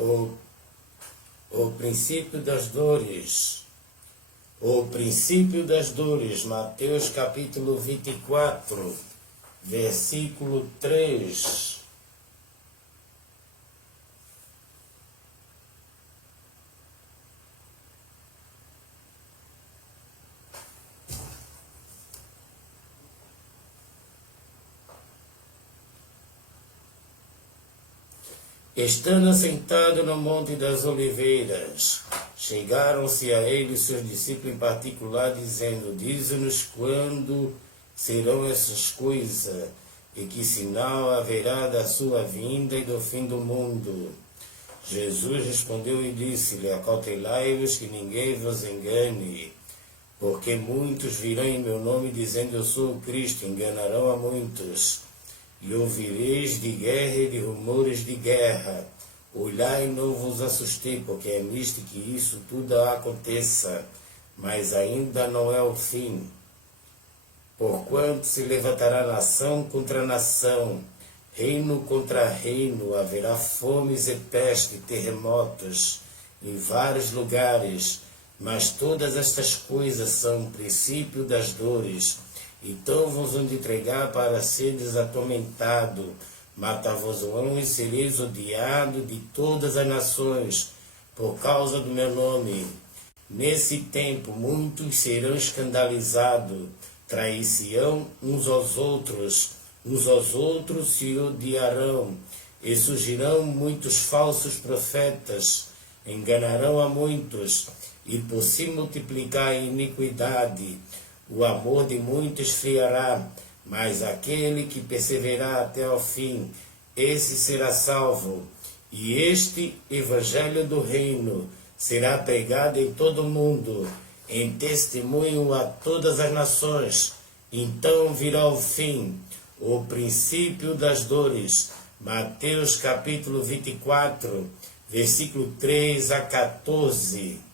O, o princípio das dores. O princípio das dores. Mateus capítulo 24, versículo 3. Estando assentado no Monte das Oliveiras, chegaram-se a ele seus discípulos em particular, dizendo: Dize-nos quando serão essas coisas, e que sinal haverá da sua vinda e do fim do mundo. Jesus respondeu e disse-lhe: Acautelai-vos que ninguém vos engane, porque muitos virão em meu nome, dizendo: Eu sou o Cristo, enganarão a muitos. E ouvireis de guerra e de rumores de guerra. Olhai e não vos assustei, porque é nisto que isso tudo aconteça, mas ainda não é o fim. Porquanto se levantará nação contra nação, reino contra reino, haverá fomes e peste, terremotos em vários lugares, mas todas estas coisas são o princípio das dores. Então vos hão de entregar para seres atormentado, matar-vos-ão e sereis odiado de todas as nações, por causa do meu nome. Nesse tempo muitos serão escandalizados, trair-se-ão uns aos outros se odiarão, e surgirão muitos falsos profetas, enganarão a muitos, e por se multiplicar a iniquidade, o amor de muitos esfriará, mas aquele que perseverar até ao fim, esse será salvo. E este evangelho do reino será pregado em todo o mundo, em testemunho a todas as nações. Então virá o fim, o princípio das dores. Mateus capítulo 24, versículo 3 a 14.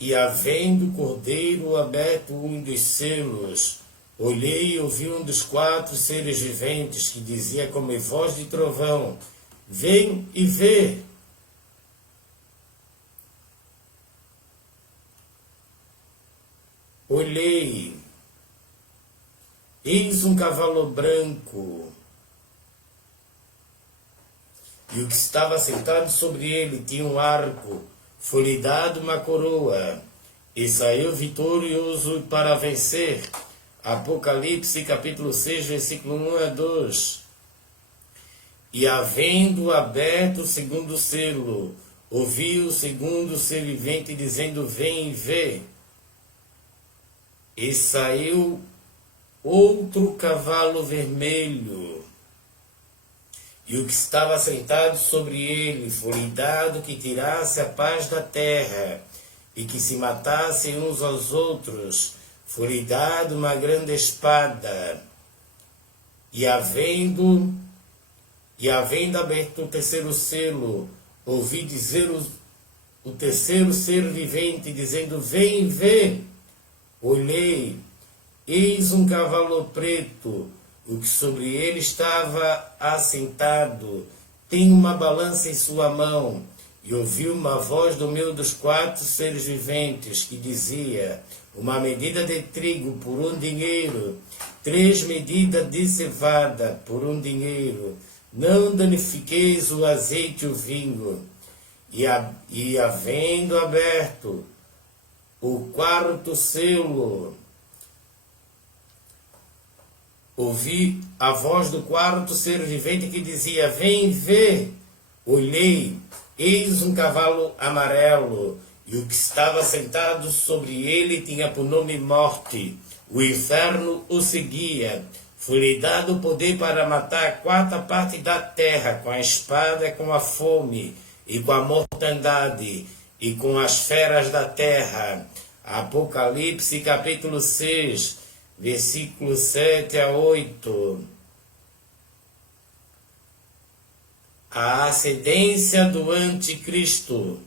E havendo o cordeiro aberto um dos selos, olhei e ouvi um dos 4 seres viventes que dizia como voz de trovão: Vem e vê. Olhei, eis um cavalo branco, e o que estava sentado sobre ele tinha um arco, foi-lhe dado uma coroa, e saiu vitorioso para vencer. Apocalipse capítulo 6, versículo 1 a 2. E havendo aberto o segundo selo, ouvi o segundo ser vivente dizendo: Vem e vê. E saiu outro cavalo vermelho, e o que estava sentado sobre ele foi-lhe dado que tirasse a paz da terra, e que se matassem uns aos outros, foi-lhe dado uma grande espada. E havendo aberto o terceiro selo, ouvi dizer o terceiro ser vivente, dizendo: Vem e vê. Olhei, eis um cavalo preto, o que sobre ele estava assentado tem uma balança em sua mão, e ouvi uma voz do meio dos 4 seres viventes, que dizia: uma medida de trigo por 1 dinheiro, 3 medidas de cevada por 1 dinheiro, não danifiqueis o azeite e o vinho. E havendo aberto o 4º selo, ouvi a voz do 4º ser vivente que dizia: Vem ver. Olhei, eis um cavalo amarelo, e o que estava sentado sobre ele tinha por nome Morte. O inferno o seguia. Foi-lhe dado o poder para matar a 4ª parte da terra, com a espada, com a fome, e com a mortandade, e com as feras da terra. Apocalipse capítulo 6, versículos 7 a 8. A ascendência do anticristo.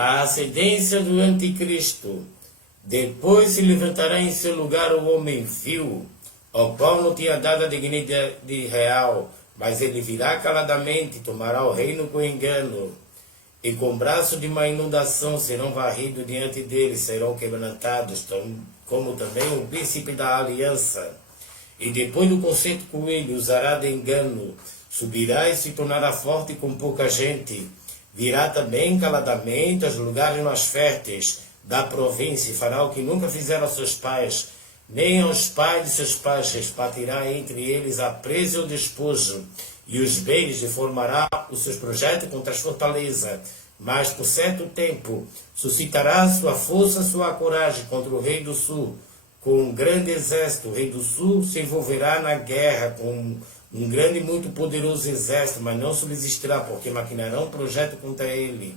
A ascendência do anticristo. Depois se levantará em seu lugar o homem vil, ao qual não tinha dado a dignidade real, mas ele virá caladamente, tomará o reino com engano, e com braço de uma inundação serão varridos diante dele, serão quebrantados, como também o príncipe da aliança. E depois do concerto com ele, usará de engano, subirá e se tornará forte com pouca gente. Virá também caladamente aos lugares mais férteis da província, e fará o que nunca fizeram aos seus pais, nem aos pais de seus pais, repartirá entre eles a presa e o despojo, e os bens, e formará os seus projetos contra as fortalezas. Mas por certo tempo suscitará sua força, sua coragem contra o rei do sul, com um grande exército. O rei do sul se envolverá na guerra com um grande e muito poderoso exército, mas não subsistirá, porque maquinarão um projeto contra ele.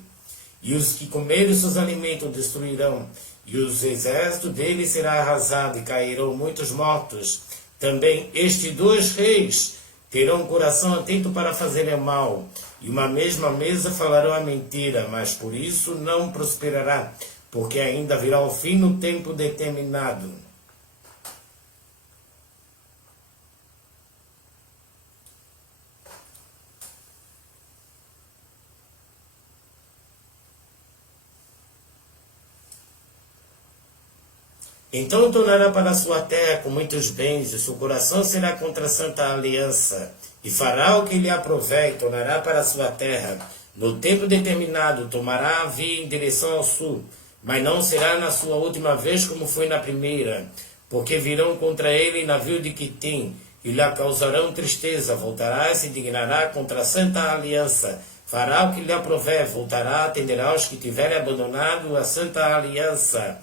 E os que comerem seus alimentos o destruirão, e os exércitos dele será arrasado, e cairão muitos mortos. Também estes dois reis terão um coração atento para fazerem mal, e uma mesma mesa falarão a mentira, mas por isso não prosperará, porque ainda virá o fim no tempo determinado. Então tornará para sua terra com muitos bens, e seu coração será contra a santa aliança, e fará o que lhe aprouver, e tornará para sua terra. No tempo determinado, tomará a via em direção ao sul, mas não será na sua última vez como foi na primeira, porque virão contra ele navio de Quitim, e lhe causarão tristeza. Voltará e se indignará contra a santa aliança, fará o que lhe aprouver, voltará, atenderá aos que tiverem abandonado a santa aliança.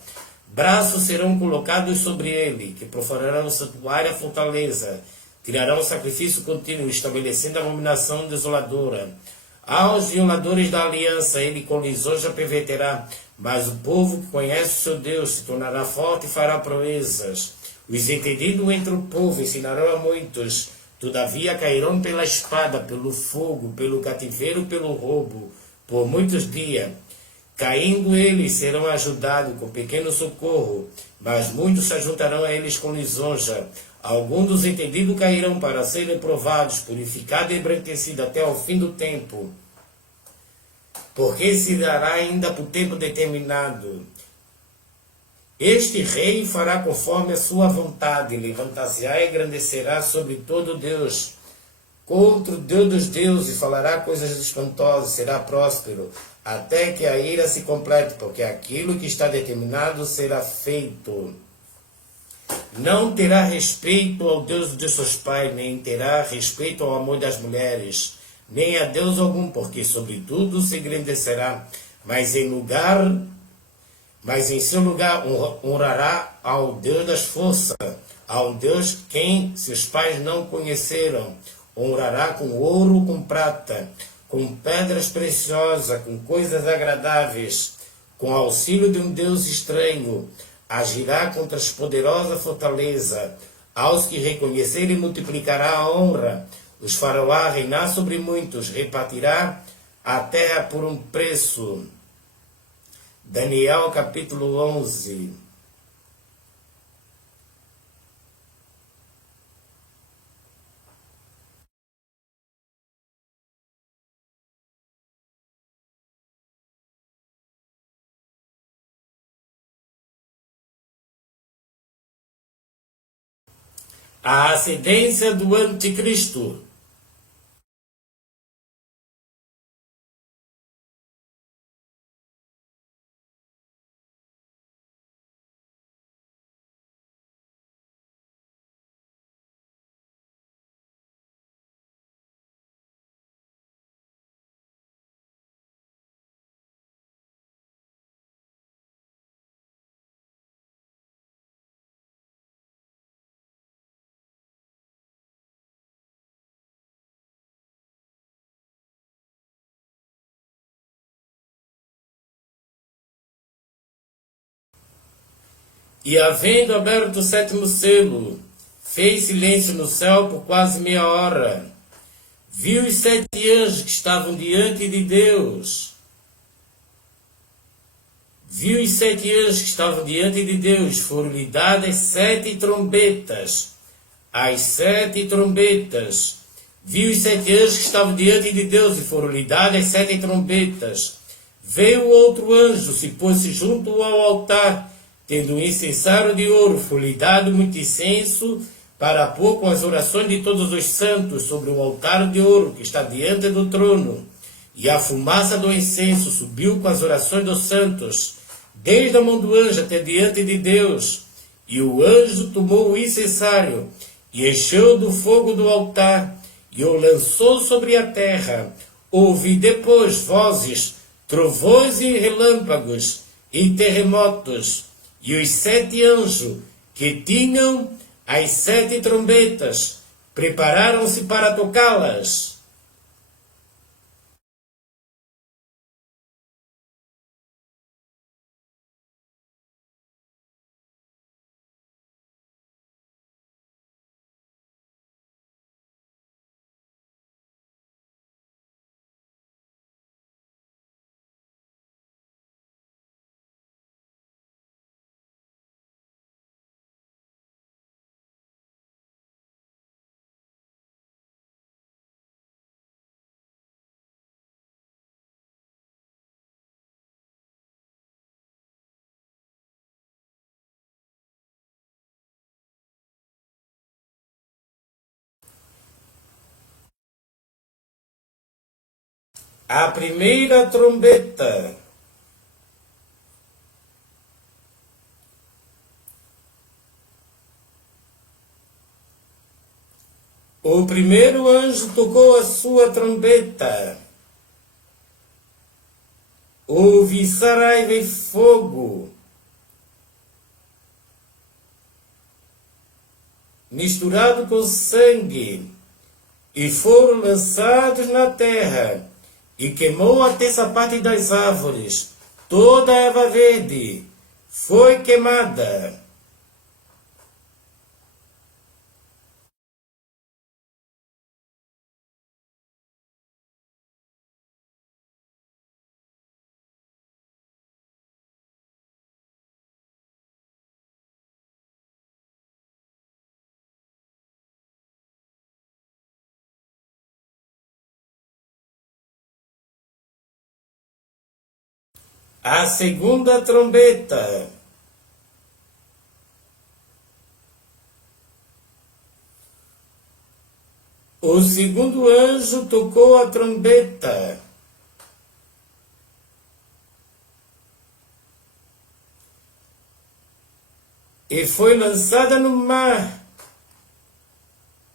Braços serão colocados sobre ele, que profanarão o santuário e a fortaleza, tirarão o sacrifício contínuo, estabelecendo a abominação desoladora. Aos violadores da aliança ele com lisonja perverterá, mas o povo que conhece o seu Deus se tornará forte e fará proezas. Os entendidos entre o povo ensinarão a muitos, todavia cairão pela espada, pelo fogo, pelo cativeiro, pelo roubo, por muitos dias. Caindo eles, serão ajudados com pequeno socorro, mas muitos se ajuntarão a eles com lisonja. Alguns dos entendidos cairão para serem provados, purificados e embranquecidos até ao fim do tempo, porque se dará ainda por tempo determinado. Este rei fará conforme a sua vontade, levantar-se-á e engrandecerá sobre todo Deus, contra o Deus dos deuses, falará coisas espantosas, será próspero, até que a ira se complete, porque aquilo que está determinado será feito. Não terá respeito ao Deus de seus pais, nem terá respeito ao amor das mulheres, nem a Deus algum, porque sobretudo se engrandecerá, mas em seu lugar honrará ao Deus das forças, ao Deus quem seus pais não conheceram. Honrará com ouro, com prata, com pedras preciosas, com coisas agradáveis, com auxílio de um Deus estranho. Agirá contra as poderosas fortalezas. Aos que reconhecerem multiplicará a honra. Os fará reinar sobre muitos, repartirá a terra por um preço. Daniel capítulo 11. A ascendência do anticristo. E havendo aberto o sétimo selo, fez silêncio no céu por quase meia hora. Viu os 7 anjos que estavam diante de Deus. Viu os 7 anjos que estavam diante de Deus. Foram-lhe dadas 7 trombetas. As 7 trombetas. Viu os 7 anjos que estavam diante de Deus e foram-lhe dadas 7 trombetas. Veio outro anjo, se pôs-se junto ao altar, tendo um incensário de ouro, foi-lhe dado muito incenso, para pôr com as orações de todos os santos sobre o altar de ouro que está diante do trono. E a fumaça do incenso subiu com as orações dos santos, desde a mão do anjo até diante de Deus. E o anjo tomou o incensário, e encheu do fogo do altar, e o lançou sobre a terra. Ouvi depois vozes, trovões e relâmpagos, e terremotos. E os 7 anjos, que tinham as 7 trombetas, prepararam-se para tocá-las. A primeira trombeta. O primeiro anjo tocou a sua trombeta. Houve saraiva e fogo, misturado com sangue, e foram lançados na terra, e queimou a terça parte das árvores. Toda a erva verde foi queimada. A segunda trombeta. O segundo anjo tocou a trombeta. E foi lançada no mar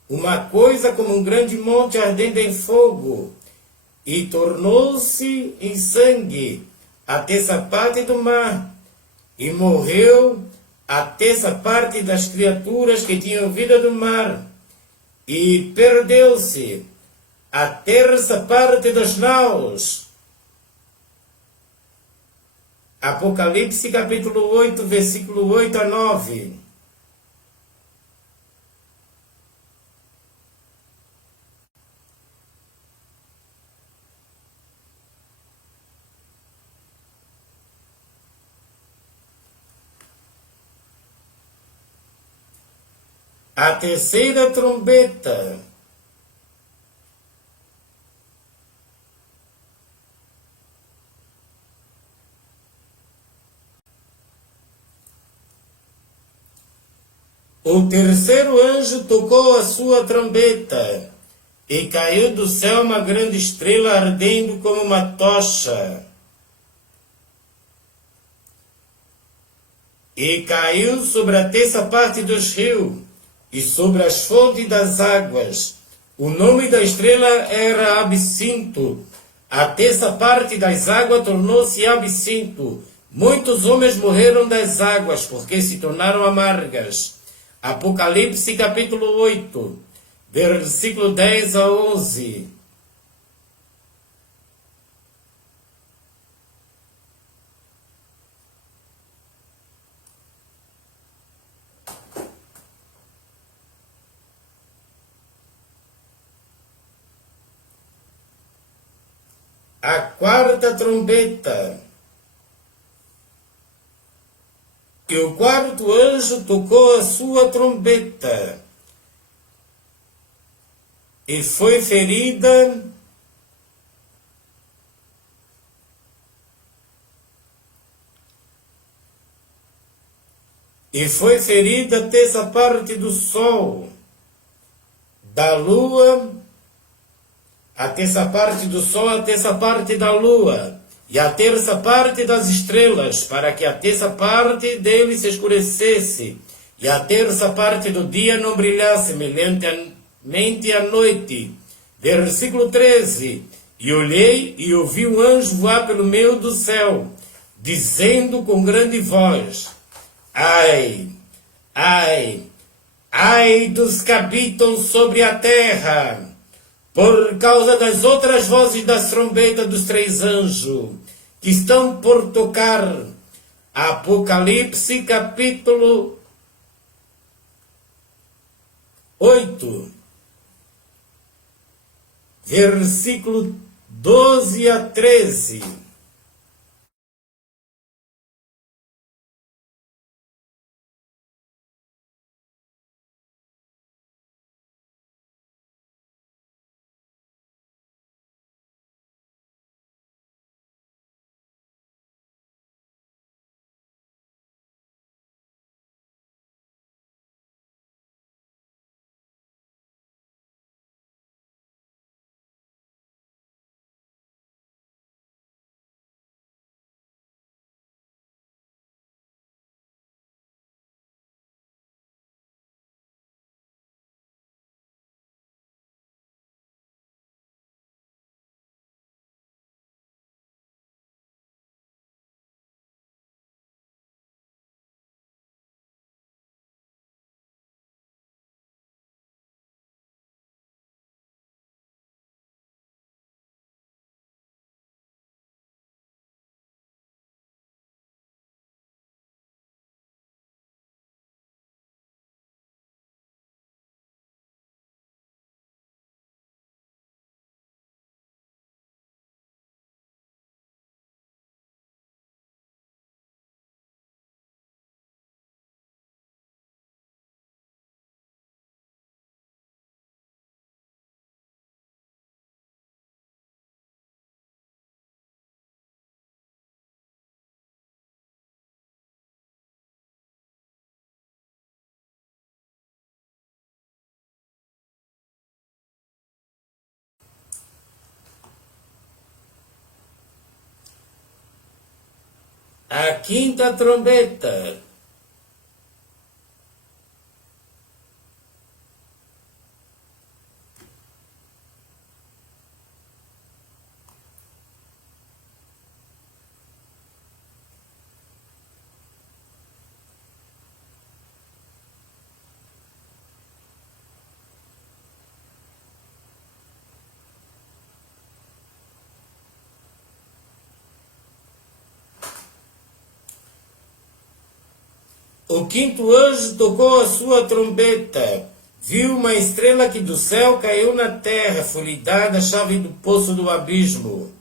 uma coisa como um grande monte ardendo em fogo, e tornou-se em sangue a terça parte do mar, e morreu a terça parte das criaturas que tinham vida do mar, e perdeu-se a terça parte dos naus. Apocalipse capítulo 8, versículo 8 a 9. A terceira trombeta. O terceiro anjo tocou a sua trombeta, e caiu do céu uma grande estrela ardendo como uma tocha. E caiu sobre a terça parte dos rios, e sobre as fontes das águas. O nome da estrela era Absinto. A terça parte das águas tornou-se absinto. Muitos homens morreram das águas, porque se tornaram amargas. Apocalipse capítulo 8, versículo 10 a 11. A quarta trombeta. E o quarto anjo tocou a sua trombeta, e foi ferida a terça parte do sol, da lua, a terça parte do sol, a terça parte da lua, e a terça parte das estrelas, para que a terça parte dele se escurecesse, e a terça parte do dia não brilhasse, semelhantemente à noite. Versículo 13. E olhei e ouvi um anjo voar pelo meio do céu, dizendo com grande voz: Ai, ai, ai dos que habitam sobre a terra, por causa das outras vozes das trombetas dos três anjos, que estão por tocar. Apocalipse capítulo 8, versículo 12 a 13. A quinta trombeta. O quinto anjo tocou a sua trombeta. Viu uma estrela que do céu caiu na terra, foi-lhe dada a chave do poço do abismo.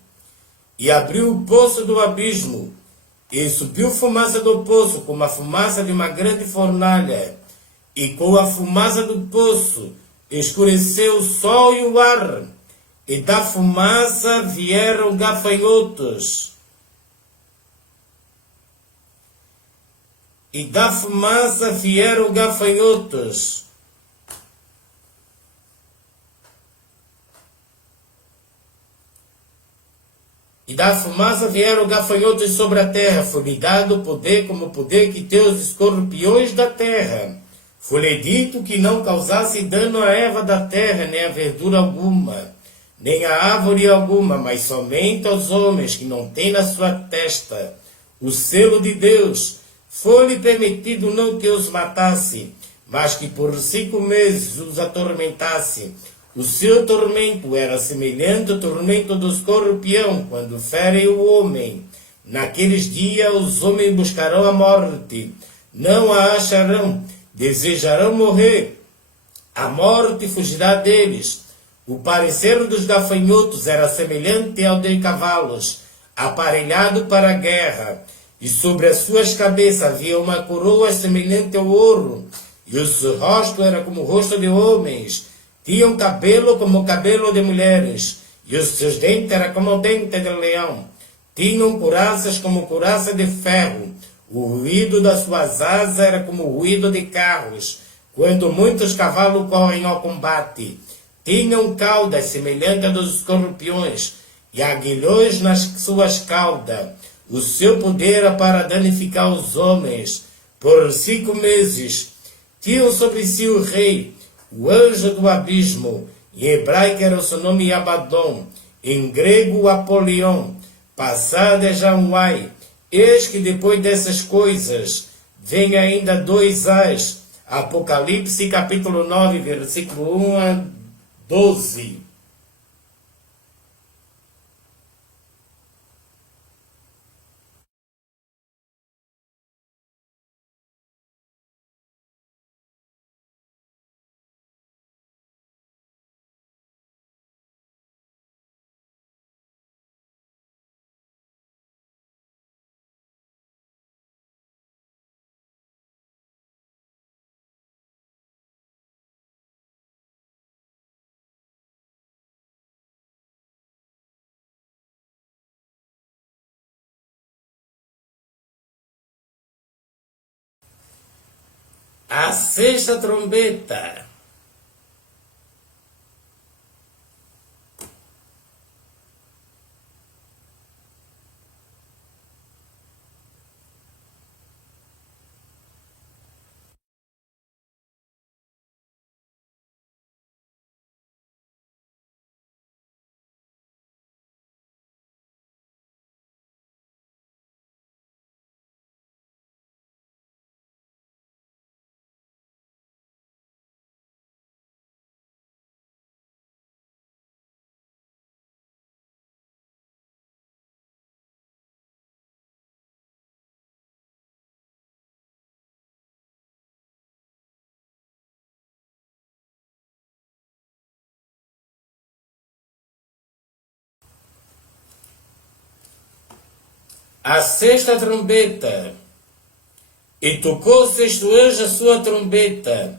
E abriu o poço do abismo, e subiu fumaça do poço, como a fumaça de uma grande fornalha. e com a fumaça do poço escureceu o sol e o ar, e da fumaça vieram gafanhotos. E da fumaça vieram gafanhotos. E da fumaça vieram gafanhotos sobre a terra. Foi-lhe dado poder como o poder que tem os escorpiões da terra. Foi-lhe dito que não causasse dano à erva da terra, nem a verdura alguma, nem a árvore alguma, mas somente aos homens que não têm na sua testa o selo de Deus. Foi-lhe permitido não que os matasse, mas que por 5 meses os atormentasse. O seu tormento era semelhante ao tormento do escorpião, quando fere o homem. Naqueles dias os homens buscarão a morte, não a acharão, desejarão morrer. A morte fugirá deles. O parecer dos gafanhotos era semelhante ao de cavalos, aparelhado para a guerra. E sobre as suas cabeças havia uma coroa semelhante ao ouro, e o seu rosto era como o rosto de homens. Tinham cabelo como o cabelo de mulheres, e os seus dentes eram como o dente de leão. Tinham couraças como couraça de ferro. O ruído das suas asas era como o ruído de carros, quando muitos cavalos correm ao combate. Tinham caudas semelhantes às dos escorpiões, e aguilhões nas suas caudas. O seu poder era para danificar os homens. Por 5 meses tinham sobre si o rei, o anjo do abismo. Em hebraico era o seu nome Abaddon, em grego Apolion, passado é Janwai. Eis que depois dessas coisas vem ainda 2 ais. Apocalipse capítulo 9, versículo 1 a 12. A 6ª trombeta. A 6ª trombeta. E tocou o 6º anjo a sua trombeta,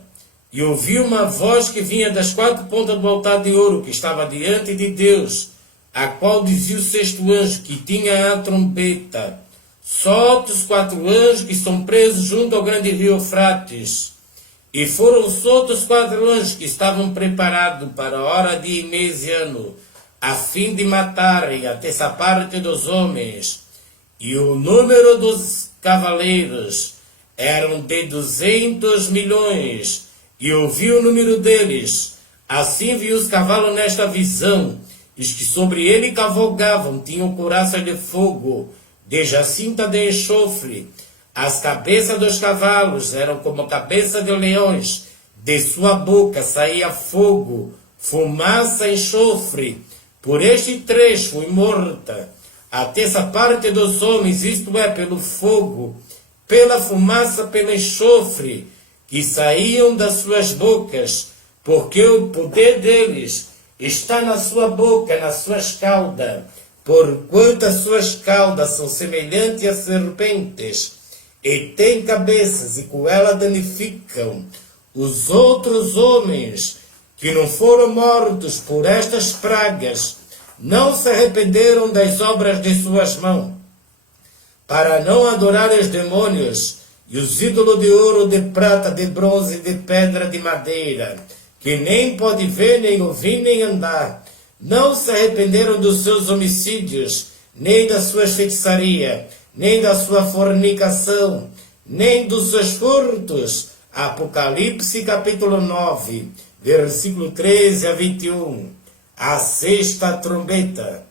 e ouviu uma voz que vinha das 4 pontas do altar de ouro que estava diante de Deus, a qual dizia o 6º anjo que tinha a trombeta: solte os 4 anjos que estão presos junto ao grande rio Eufrates. E foram soltos os 4 anjos que estavam preparados para a hora de mês e ano, a fim de matarem a terça parte dos homens. E o número dos cavaleiros eram de 200 milhões, e ouvi o número deles. Assim vi os cavalos nesta visão, os que sobre ele cavalgavam tinham couraças de fogo, de jacinta de enxofre. As cabeças dos cavalos eram como cabeça de leões, de sua boca saía fogo, fumaça e enxofre. Por este 3 fui morta. A terça parte dos homens, isto é, pelo fogo, pela fumaça, pelo enxofre, que saíam das suas bocas, porque o poder deles está na sua boca, nas suas caudas, porquanto as suas caudas são semelhantes a serpentes, e têm cabeças, e com elas danificam. os outros homens que não foram mortos por estas pragas não se arrependeram das obras de suas mãos, para não adorar os demônios e os ídolos de ouro, de prata, de bronze, de pedra, de madeira, que nem pode ver, nem ouvir, nem andar. Não se arrependeram dos seus homicídios, nem das suas feitiçarias, nem da sua fornicação, nem dos seus furtos. Apocalipse capítulo 9, versículo 13 a 21. A sexta trombeta.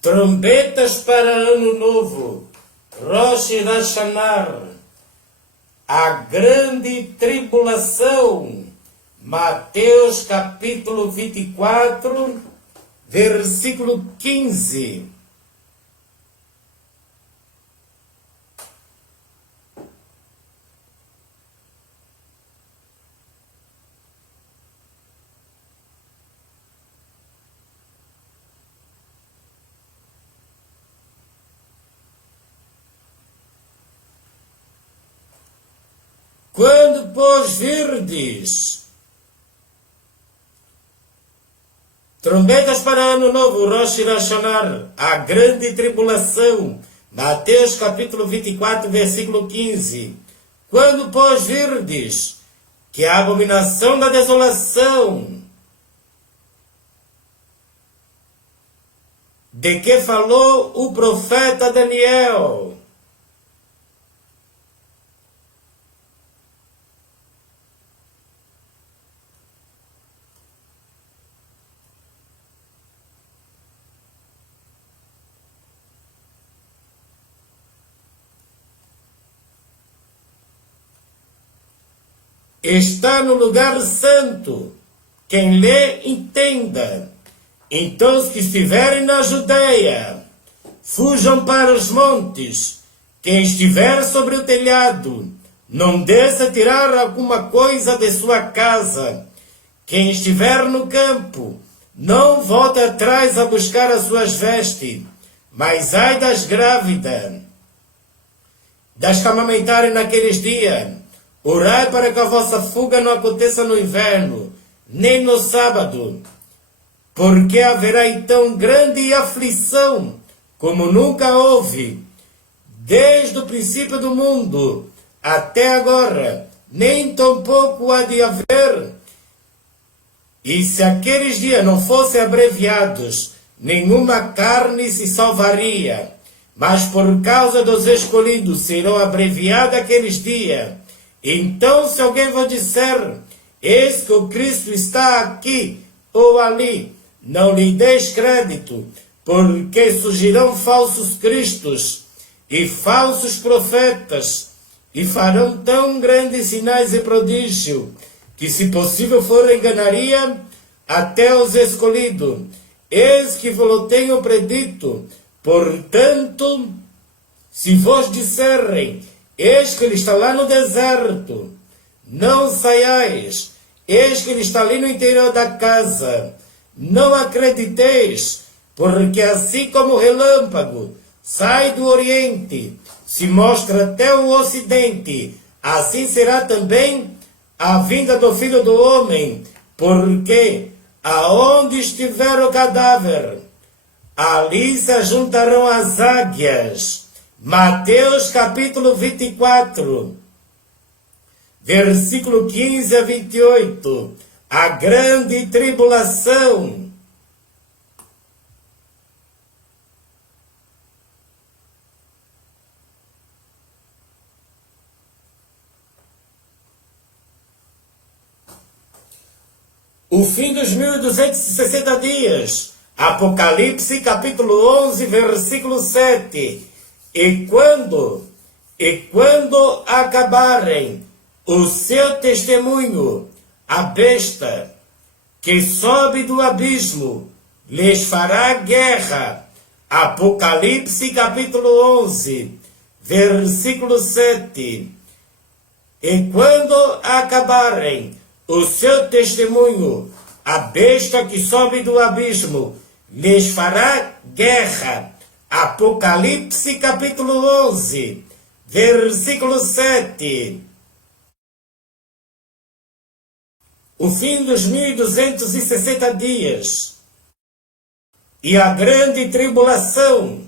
Trombetas para Ano Novo, Rosh Hashanah, a grande tribulação, Mateus capítulo 24, versículo 15. Quando, pois, virdes trombetas para Ano Novo, Rosh Hashanah, a grande tribulação, Mateus capítulo 24, versículo 15. Quando, pois, virdes que a abominação da desolação, de que falou o profeta Daniel, está no lugar santo, quem lê entenda. Então os que estiverem na Judeia, fujam para os montes. Quem estiver sobre o telhado, não desça tirar alguma coisa de sua casa. Quem estiver no campo, não volte atrás a buscar as suas vestes. Mas ai das grávidas, das que amamentarem naqueles dias. Orai para que a vossa fuga não aconteça no inverno, nem no sábado, porque haverá então grande aflição, como nunca houve, desde o princípio do mundo até agora, nem tampouco há de haver. E se aqueles dias não fossem abreviados, nenhuma carne se salvaria, mas por causa dos escolhidos serão abreviados aqueles dias. Então, se alguém vos disser, eis que o Cristo está aqui ou ali, não lhe deis crédito, porque surgirão falsos cristos e falsos profetas, e farão tão grandes sinais e prodígios, que se possível for enganaria até os escolhidos. Eis que vos tenho predito. Portanto, se vos disserem, eis que ele está lá no deserto, não saiais. Eis que ele está ali no interior da casa, não acrediteis, porque assim como o relâmpago sai do oriente, se mostra até o ocidente, assim será também a vinda do Filho do Homem, porque aonde estiver o cadáver, Ali se ajuntarão as águias. Mateus capítulo 24, versículo 15 a 28. A grande tribulação. O fim dos 1260 dias. Apocalipse capítulo 11, versículo 7. E quando acabarem o seu testemunho, a besta que sobe do abismo lhes fará guerra. Apocalipse capítulo 11, versículo 7. E quando acabarem o seu testemunho, a besta que sobe do abismo lhes fará guerra. Apocalipse capítulo 11, versículo 7. O fim dos 1260 dias e a grande tribulação.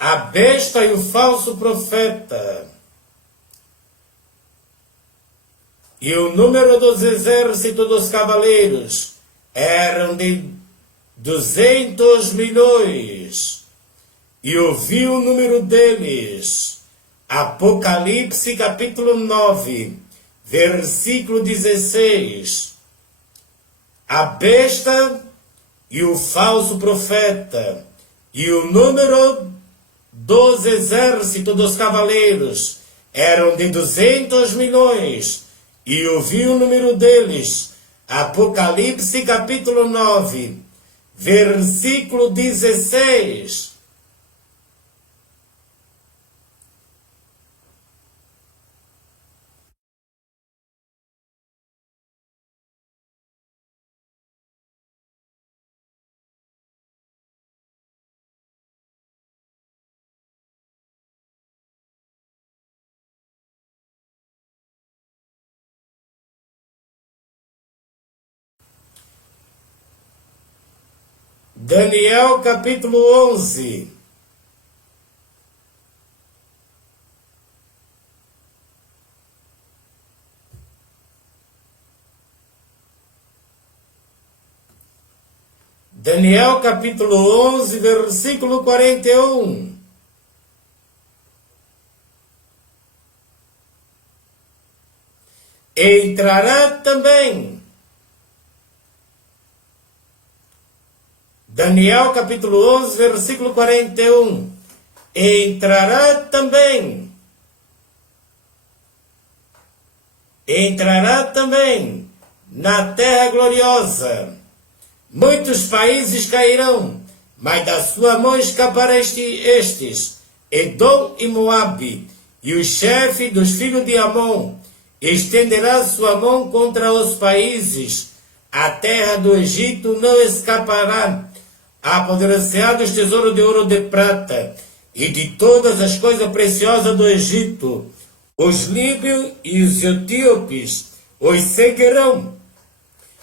A besta e o falso profeta. E o número dos exércitos dos cavaleiros eram de 200 milhões. E ouvi o número deles. Apocalipse capítulo 9, versículo 16. A besta e o falso profeta. E o número dos exércitos dos cavaleiros eram de 200 milhões, e ouvi o número deles. Apocalipse capítulo 9, versículo 16. Daniel capítulo 11. Daniel capítulo 11, versículo 41. Entrará também. Daniel capítulo 11, versículo 41. Entrará também na terra gloriosa. Muitos países cairão, mas da sua mão escapará estes, Edom e Moabe, e o chefe dos filhos de Amon estenderá sua mão contra os países. A terra do Egito não escapará. Apodrecerá dos tesouros de ouro e de prata, e de todas as coisas preciosas do Egito. Os líbios e os etíopes os seguirão.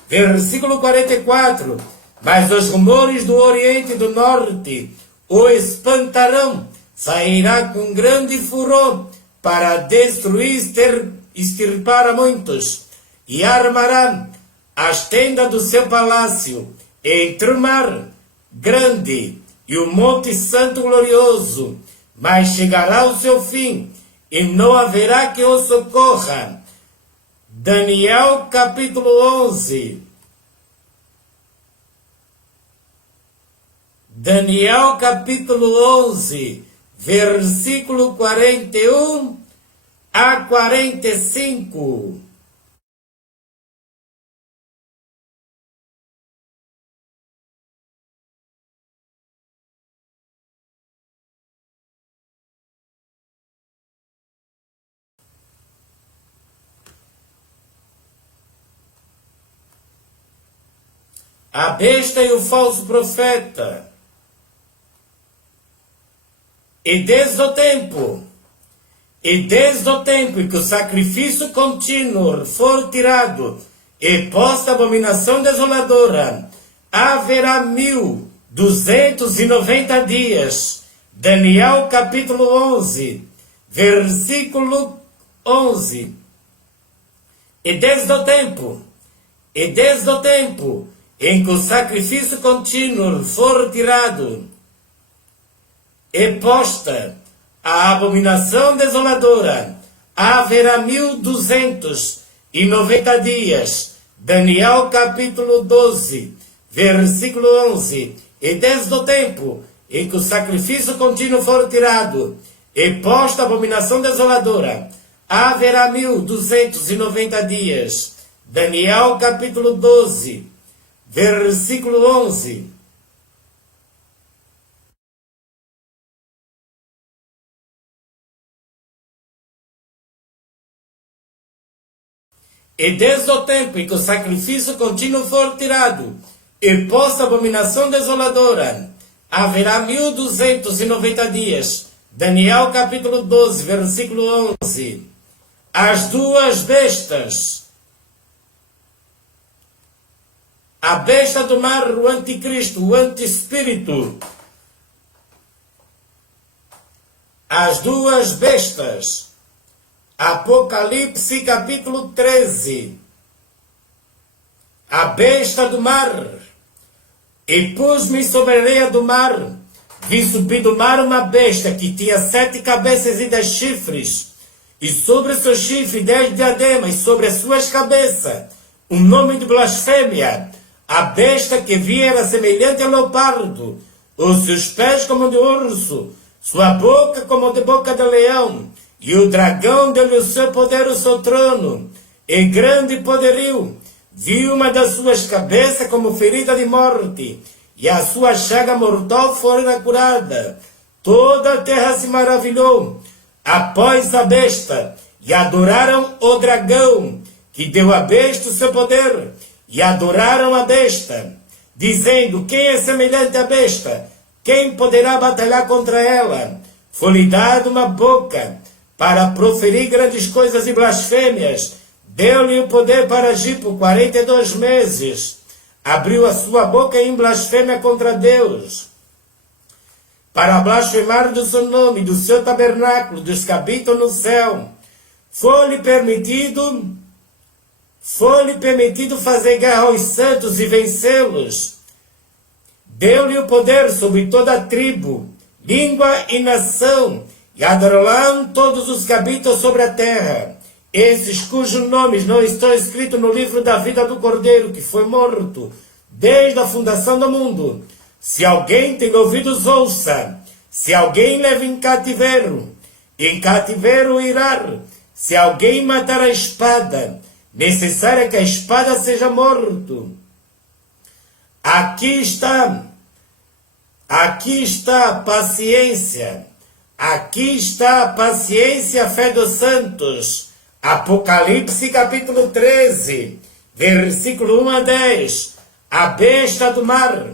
Versículo 44. Mas os rumores do Oriente e do Norte o espantarão. Sairá com grande furor para destruir, extirpar a muitos, e armará as tendas do seu palácio entre o mar grande e o monte santo glorioso, mas chegará o seu fim, e não haverá que o socorra. Daniel capítulo 11. Daniel capítulo 11, versículo 41 a 45. A besta e o falso profeta. E desde o tempo em que o sacrifício contínuo for tirado e posta a abominação desoladora, haverá 1290 dias. Daniel capítulo 11, versículo 11. E desde o tempo em que o sacrifício contínuo for tirado e posta a abominação desoladora, haverá 1290 dias. Daniel capítulo 12, versículo 11. E desde o tempo em que o sacrifício contínuo for tirado e posta a abominação desoladora, haverá 1290 dias. Daniel capítulo 12, versículo 11. E desde o tempo em que o sacrifício contínuo for tirado e posta a abominação desoladora, haverá 1290 dias. Daniel capítulo 12, versículo 11. As duas bestas. A besta do mar, o anticristo, o antiespírito. As duas bestas. Apocalipse capítulo 13. A besta do mar. E pus-me sobre a areia do mar. Vi subir do mar uma besta que tinha 7 cabeças e 10 chifres. E sobre o seu chifre 10 diademas, e sobre as suas cabeças um nome de blasfêmia. A besta que vi era semelhante a leopardo, os seus pés como de urso, sua boca como de boca de leão, e o dragão deu-lhe o seu poder, o seu trono, e grande poderio. Vi uma das suas cabeças como ferida de morte, e a sua chaga mortal fora curada. Toda a terra se maravilhou após a besta, e adoraram o dragão, que deu à besta o seu poder, e adoraram a besta, dizendo: quem é semelhante à besta? Quem poderá batalhar contra ela? Foi-lhe dada uma boca para proferir grandes coisas e blasfêmias. Deu-lhe o poder para agir por 42 meses. Abriu a sua boca em blasfêmia contra Deus, para blasfemar do seu nome, do seu tabernáculo, dos que habitam no céu. Foi-lhe permitido fazer guerra aos santos e vencê-los. Deu-lhe o poder sobre toda a tribo, língua e nação, e adorarão todos os que habitam sobre a terra, esses cujos nomes não estão escritos no livro da vida do Cordeiro, que foi morto desde a fundação do mundo. Se alguém tem ouvidos, ouça. Se alguém leva em cativeiro irá. Se alguém matar a espada, necessário que a espada seja morto. Aqui está a paciência. Aqui está a paciência, a fé dos santos. Apocalipse capítulo 13, versículo 1 a 10. A besta do mar.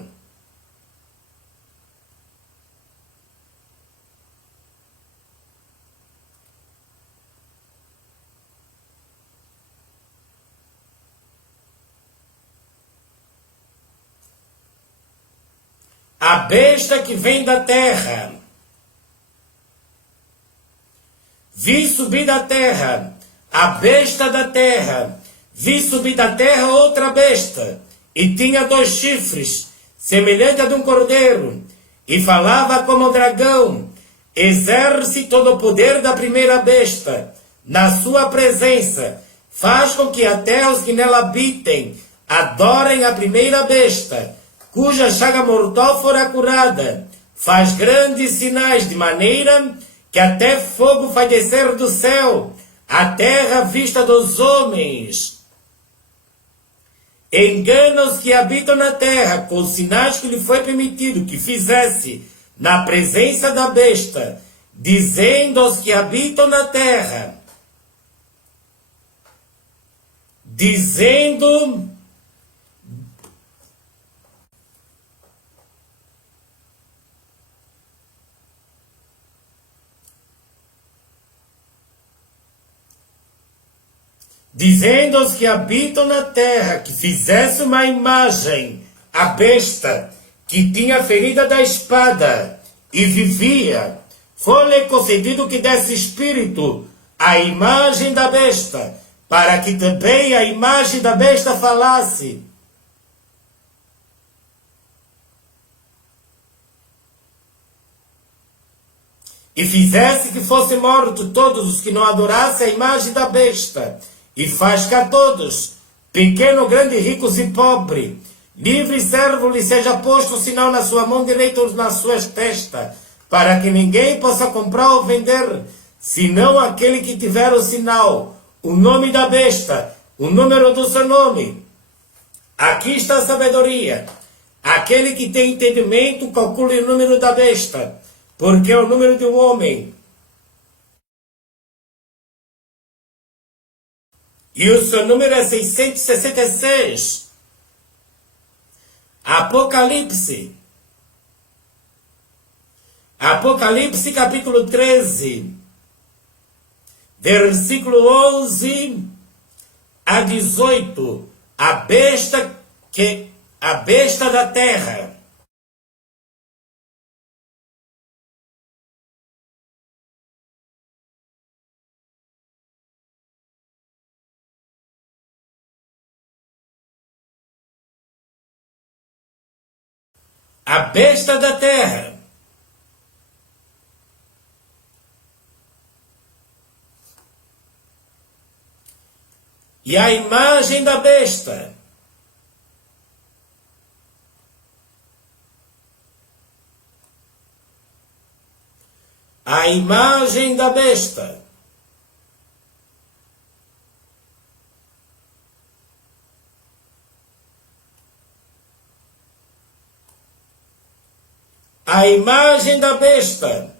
A besta que vem da terra. vi subir da terra a besta da terra, vi subir da terra outra besta, e tinha 2 chifres, semelhante a de um cordeiro, e falava como dragão, exerce todo o poder da primeira besta, na sua presença, faz com que até os que nela habitem adorem a primeira besta, cuja chaga mortal fora curada, faz grandes sinais de maneira que até fogo faz descer do céu, a terra à vista dos homens. Engana os que habitam na terra com os sinais que lhe foi permitido que fizesse na presença da besta, dizendo aos que habitam na terra, dizendo aos que habitam na terra que fizesse uma imagem à besta que tinha ferida da espada e vivia, foi-lhe concedido que desse espírito à imagem da besta, para que também a imagem da besta falasse. E fizesse que fossem mortos todos os que não adorassem a imagem da besta, e faz que a todos, pequeno, grande, ricos e pobre, livre e servo, lhe seja posto o sinal na sua mão direita ou nas suas testas, para que ninguém possa comprar ou vender, senão aquele que tiver o sinal, o nome da besta, o número do seu nome. Aqui está a sabedoria. Aquele que tem entendimento, calcule o número da besta, porque é o número de um homem. E o seu número é 666. Apocalipse. Apocalipse capítulo 13. Versículo 11 a 18. A besta da terra. A besta da terra. E a imagem da besta. A imagem da besta. A imagem da besta.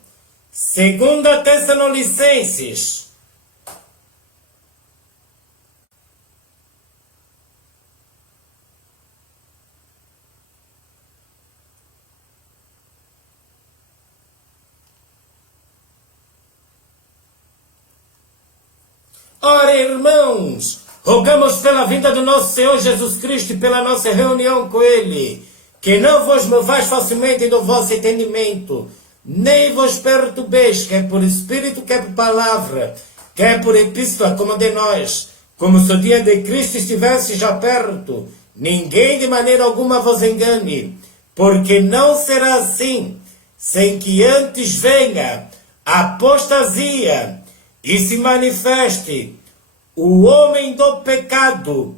2 Tessalonicenses. Ora, irmãos, rogamos pela vinda do nosso Senhor Jesus Cristo e pela nossa reunião com Ele, que não vos movais facilmente do vosso entendimento, nem vos perturbeis, quer por espírito, quer por palavra, quer por epístola, como de nós, como se o dia de Cristo estivesse já perto. Ninguém de maneira alguma vos engane, porque não será assim, sem que antes venha a apostasia e se manifeste o homem do pecado,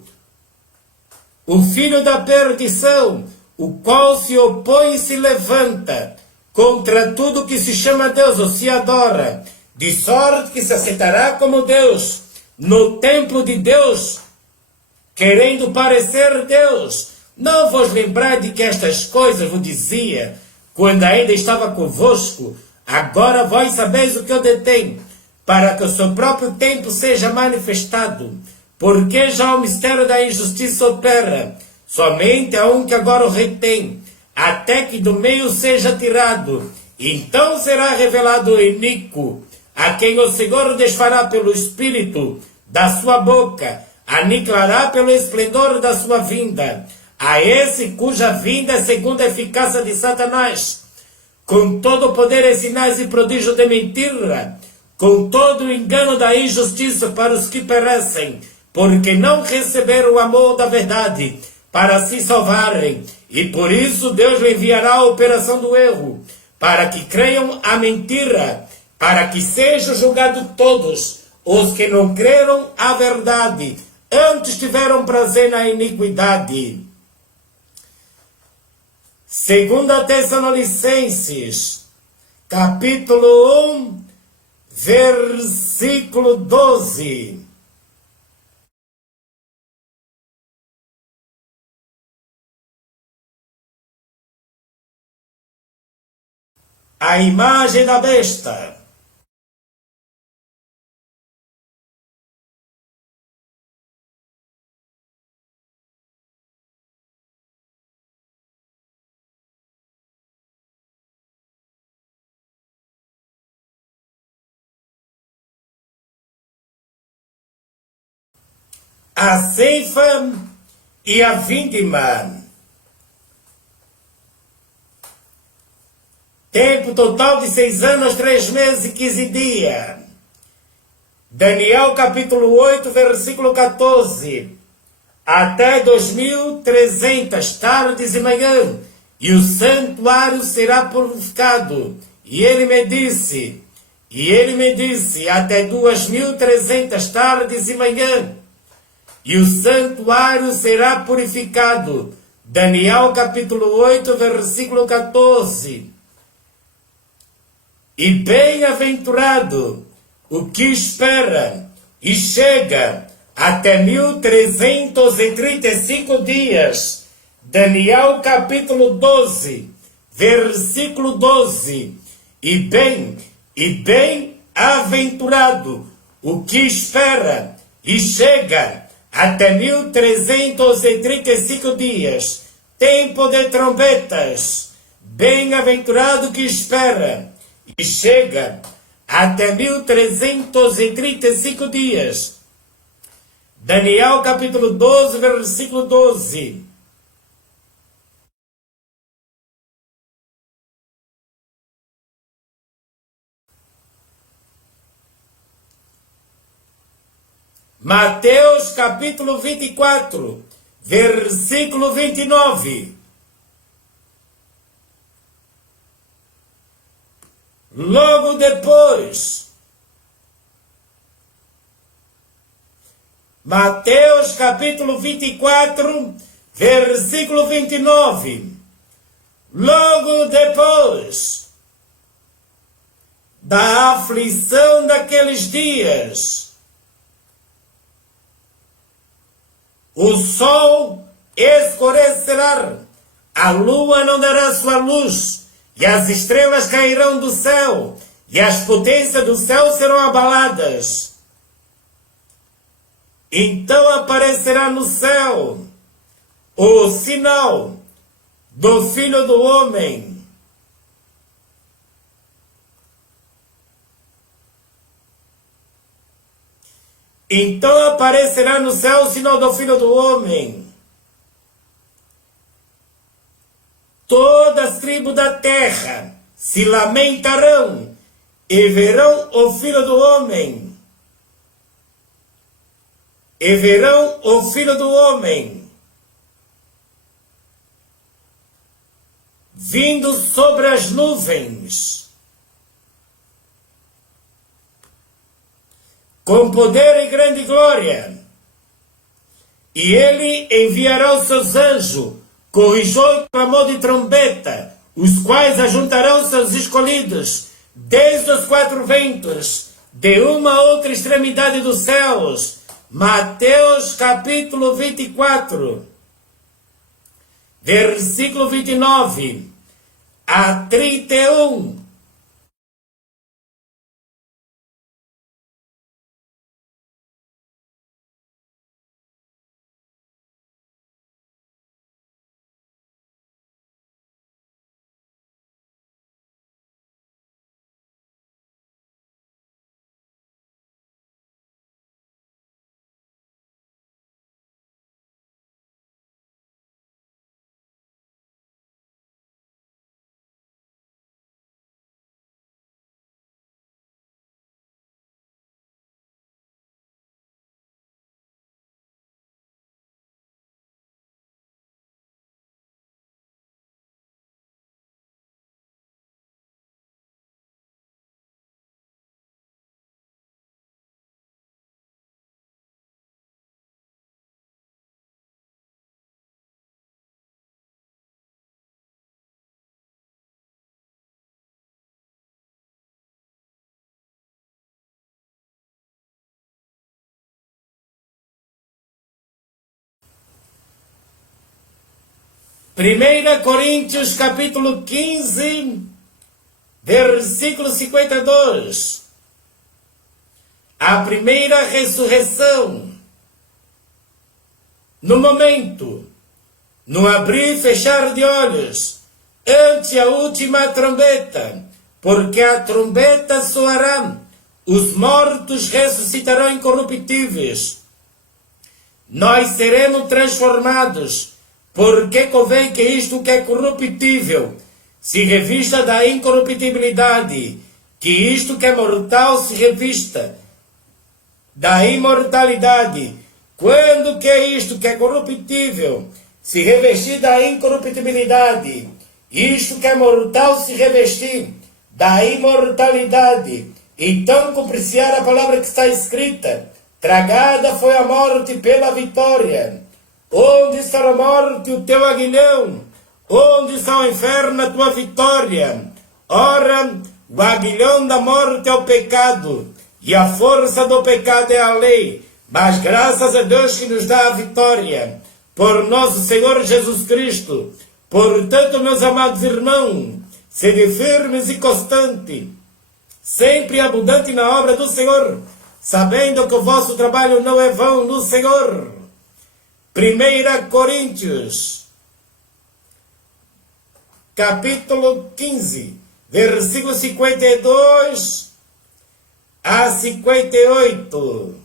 o filho da perdição, o qual se opõe e se levanta contra tudo que se chama Deus ou se adora, de sorte que se aceitará como Deus no templo de Deus, querendo parecer Deus. Não vos lembrai de que estas coisas vos dizia quando ainda estava convosco? Agora vós sabeis o que eu detenho, para que o seu próprio tempo seja manifestado, porque já o mistério da injustiça opera. Somente há um que agora o retém, até que do meio seja tirado. Então será revelado o iníquo, a quem o Senhor desfará pelo Espírito da sua boca, aniquilará pelo esplendor da sua vinda. A esse cuja vinda é segundo a eficácia de Satanás, com todo o poder e sinais e prodígio de mentira, com todo o engano da injustiça para os que perecem, porque não receberam o amor da verdade para se salvarem. E por isso Deus lhe enviará a operação do erro, para que creiam a mentira, para que sejam julgados todos os que não creram a verdade, antes tiveram prazer na iniquidade. Segunda Tessalonicenses, capítulo 1, versículo 12. A imagem da besta. A ceifa e a vindima. Tempo total de 6 anos, 3 meses e 15 dias. Daniel capítulo 8, versículo 14. Até 2300 tardes e manhã, e o santuário será purificado. E ele me disse, até 2300 tardes e manhã, e o santuário será purificado. Daniel capítulo 8, versículo 14. E bem-aventurado o que espera e chega até 1335 dias. Daniel capítulo 12, versículo 12. E bem-aventurado o que espera e chega até 1335 dias. Tempo de trombetas. Bem-aventurado que espera e chega até 1335 dias. Daniel capítulo 12, versículo 12. Mateus capítulo 24, versículo 29. Logo depois, Mateus capítulo 24, versículo 29. Logo depois da aflição daqueles dias, o sol escurecerá, a lua não dará sua luz, e as estrelas cairão do céu, e as potências do céu serão abaladas. Então aparecerá no céu o sinal do Filho do Homem. Então aparecerá no céu o sinal do Filho do Homem. Todas as tribos da terra se lamentarão e verão o Filho do Homem. E verão o Filho do Homem vindo sobre as nuvens, com poder e grande glória. E ele enviará os seus anjos, com o clamor de trombeta, os quais ajuntarão seus escolhidos, desde os 4 ventos, de uma a outra extremidade dos céus. Mateus capítulo 24, versículo 29 a 31. 1 Coríntios capítulo 15, versículo 52. A primeira ressurreição, no momento, no abrir e fechar de olhos, ante a última trombeta, porque a trombeta soará, os mortos ressuscitarão incorruptíveis. Nós seremos transformados, porque convém que isto que é corruptível se revista da incorruptibilidade, que isto que é mortal se revista da imortalidade. Quando que é isto que é corruptível se revestir da incorruptibilidade, isto que é mortal se revestir da imortalidade, então cumprir-se-á a palavra que está escrita: tragada foi a morte pela vitória. Onde está a morte, o teu aguilhão? Onde está o inferno, a tua vitória? Ora, o aguilhão da morte é o pecado, e a força do pecado é a lei. Mas graças a Deus que nos dá a vitória, por nosso Senhor Jesus Cristo. Portanto, meus amados irmãos, sede firmes e constantes, sempre abundante na obra do Senhor, sabendo que o vosso trabalho não é vão no Senhor. 1 Coríntios, capítulo 15, versículo 52 a 58.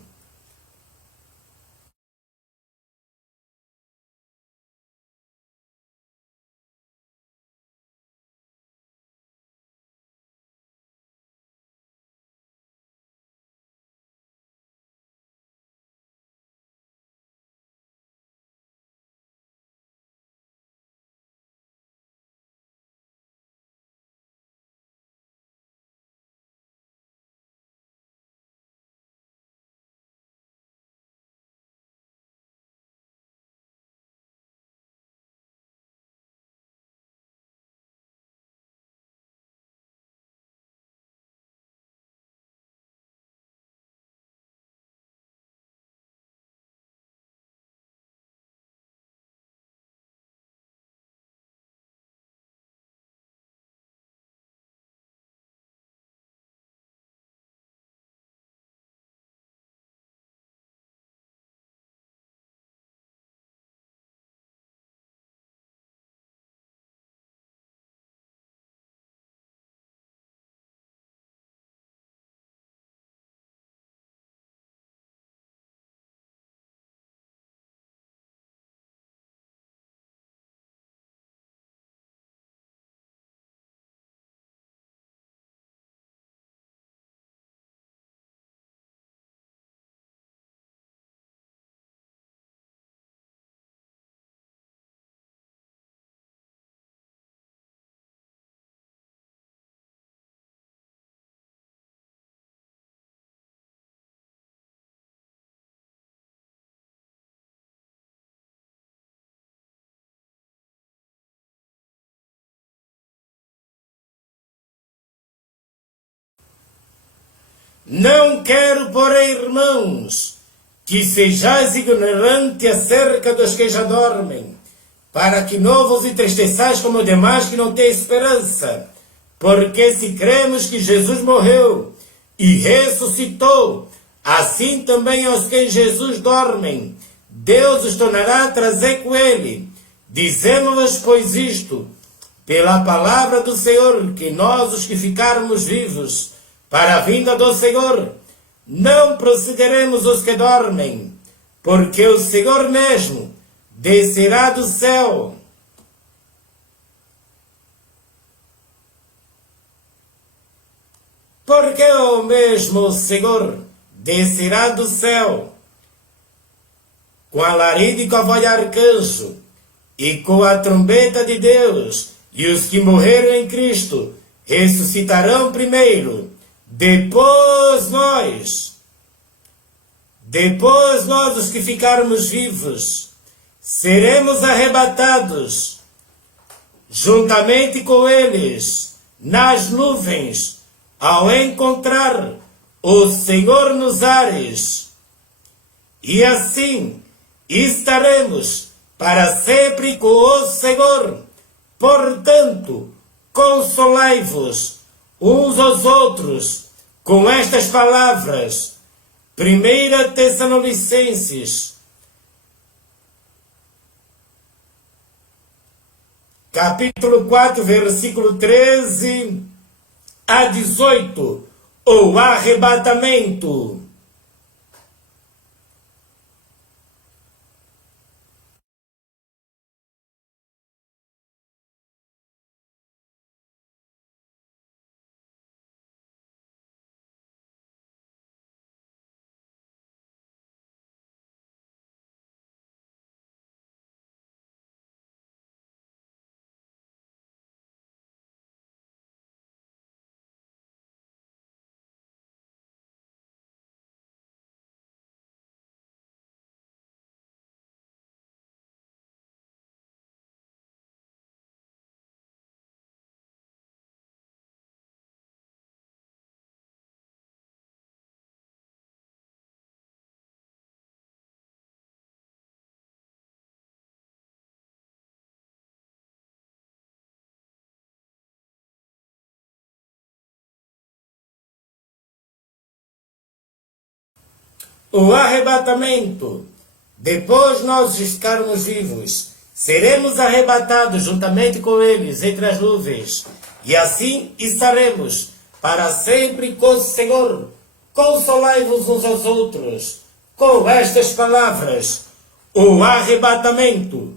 Não quero, porém, irmãos, que sejais ignorantes acerca dos que já dormem, para que não vos entristeçais como demais que não têm esperança. Porque se cremos que Jesus morreu e ressuscitou, assim também aos que em Jesus dormem, Deus os tornará a trazer com ele. Dizemos-vos, pois, isto, pela palavra do Senhor, que nós, os que ficarmos vivos, para a vinda do Senhor, não procederemos os que dormem, porque o Senhor mesmo descerá do céu. Porque o mesmo Senhor descerá do céu, com alarido e com a voz de arcanjo, e com a trombeta de Deus, e os que morreram em Cristo ressuscitarão primeiro. Depois nós, os que ficarmos vivos, seremos arrebatados, juntamente com eles, nas nuvens, ao encontrar o Senhor nos ares. E assim estaremos para sempre com o Senhor. Portanto, consolai-vos uns aos outros com estas palavras. 1 Tessalonicenses, capítulo 4, versículo 13 a 18. O arrebatamento. O arrebatamento. Depois nós ficarmos vivos, seremos arrebatados juntamente com eles entre as nuvens, e assim estaremos para sempre com o Senhor. Consolai-vos uns aos outros com estas palavras. O arrebatamento.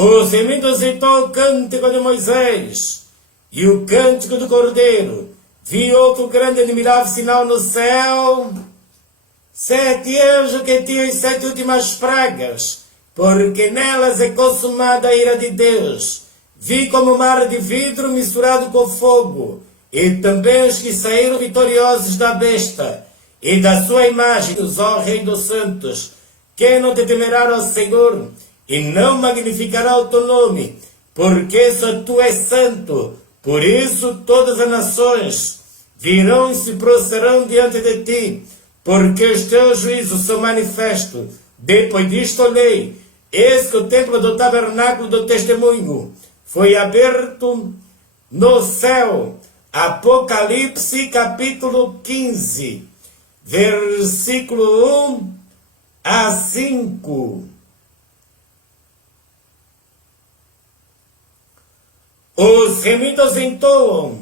Os imitas então o cântico de Moisés e o cântico do Cordeiro. Vi outro grande e admirável sinal no céu. 7 anjos que tinham as 7 últimas pragas, porque nelas é consumada a ira de Deus. Vi como mar de vidro misturado com fogo, e também os que saíram vitoriosos da besta e da sua imagem, ó Rei dos Santos. Quem não te temerá, ó Senhor, e não magnificará o teu nome, porque só tu és santo. Por isso todas as nações virão e se prostrarão diante de ti, porque os teus juízos são manifestos. Depois disto olhei, eis que o templo do tabernáculo do testemunho foi aberto no céu. Apocalipse capítulo 15, versículo 1 a 5. Os remidos entoam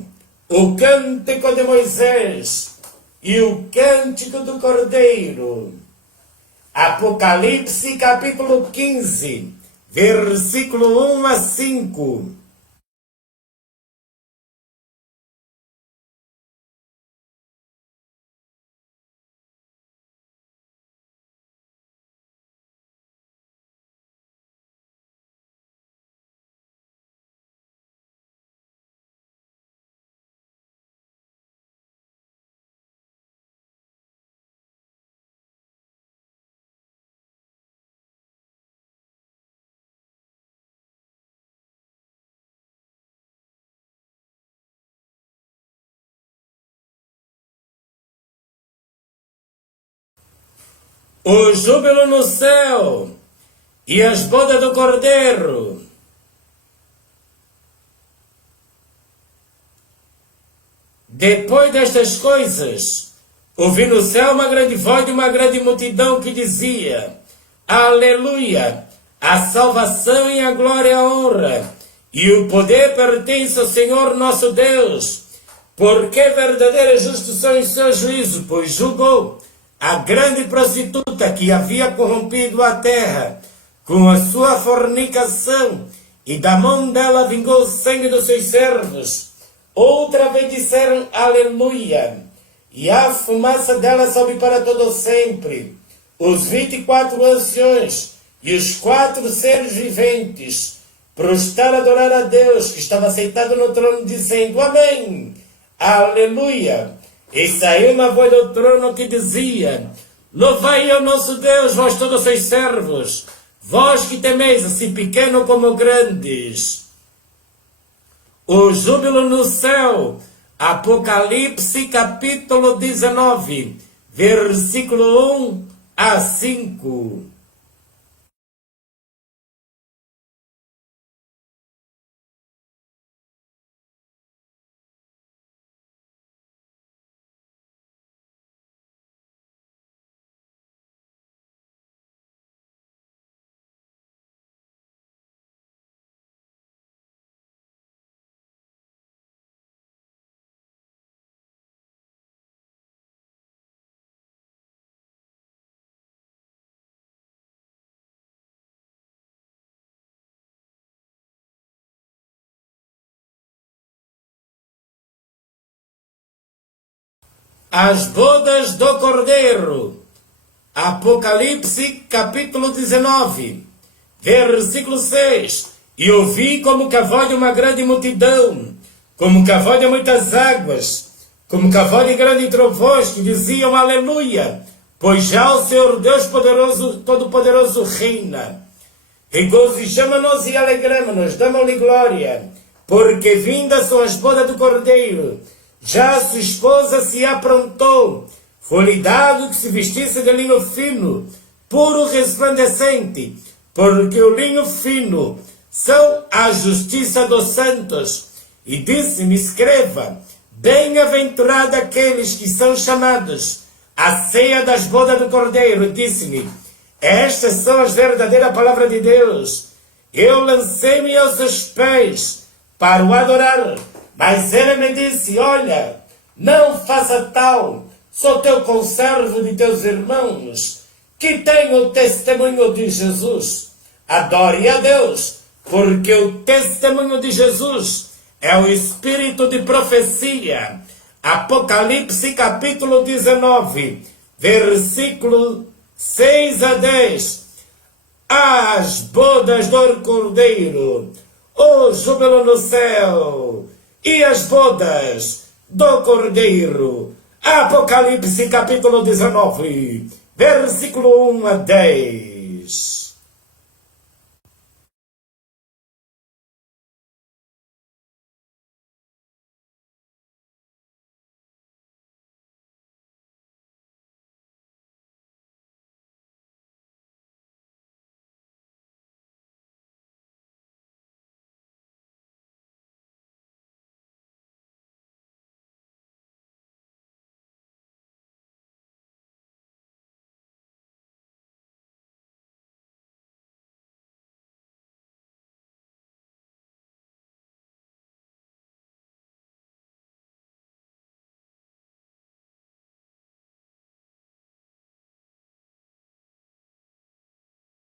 o cântico de Moisés e o cântico do Cordeiro. Apocalipse capítulo 15, versículo 1 a 5. O júbilo no céu e as bodas do Cordeiro. Depois destas coisas, ouvi no céu uma grande voz de uma grande multidão que dizia: Aleluia! A salvação e a glória e a honra e o poder pertence ao Senhor nosso Deus, porque verdadeiro e justo são os seus juízos, pois julgou a grande prostituta que havia corrompido a terra com a sua fornicação, e da mão dela vingou o sangue dos seus servos. Outra vez disseram Aleluia, e a fumaça dela sobe para todo sempre. Os 24 anciões e os 4 seres viventes prostraram a adorar a Deus, que estava sentado no trono, dizendo Amém, Aleluia. E saiu uma voz do trono que dizia: Louvai ao nosso Deus, vós todos seus servos, vós que temeis, assim pequeno como grandes. O júbilo no céu. Apocalipse capítulo 19, versículo 1 a 5. As bodas do Cordeiro. Apocalipse capítulo 19, versículo 6. E ouvi como que a voz de uma grande multidão, como que a voz de muitas águas, como que a voz de grandes trovões, que diziam Aleluia, pois já o Senhor Deus poderoso, todo-poderoso reina. Regozijamo-nos e alegramo-nos, damos-lhe glória, porque vindas são as bodas do Cordeiro. Já sua esposa se aprontou, foi-lhe dado que se vestisse de linho fino, puro resplandecente, porque o linho fino são a justiça dos santos. E disse-me, escreva, bem-aventurado aqueles que são chamados à ceia das bodas do Cordeiro. Disse-me, estas são as verdadeiras palavras de Deus. Eu lancei-me aos seus pés para o adorar. Mas ele me disse, olha, não faça tal, sou teu conservo de teus irmãos, que têm o testemunho de Jesus. Adore a Deus, porque o testemunho de Jesus é o espírito de profecia. Apocalipse capítulo 19, versículo 6 a 10. As bodas do Cordeiro, o júbilo no céu, e as bodas do Cordeiro. Apocalipse capítulo 19, versículo 1 a 10.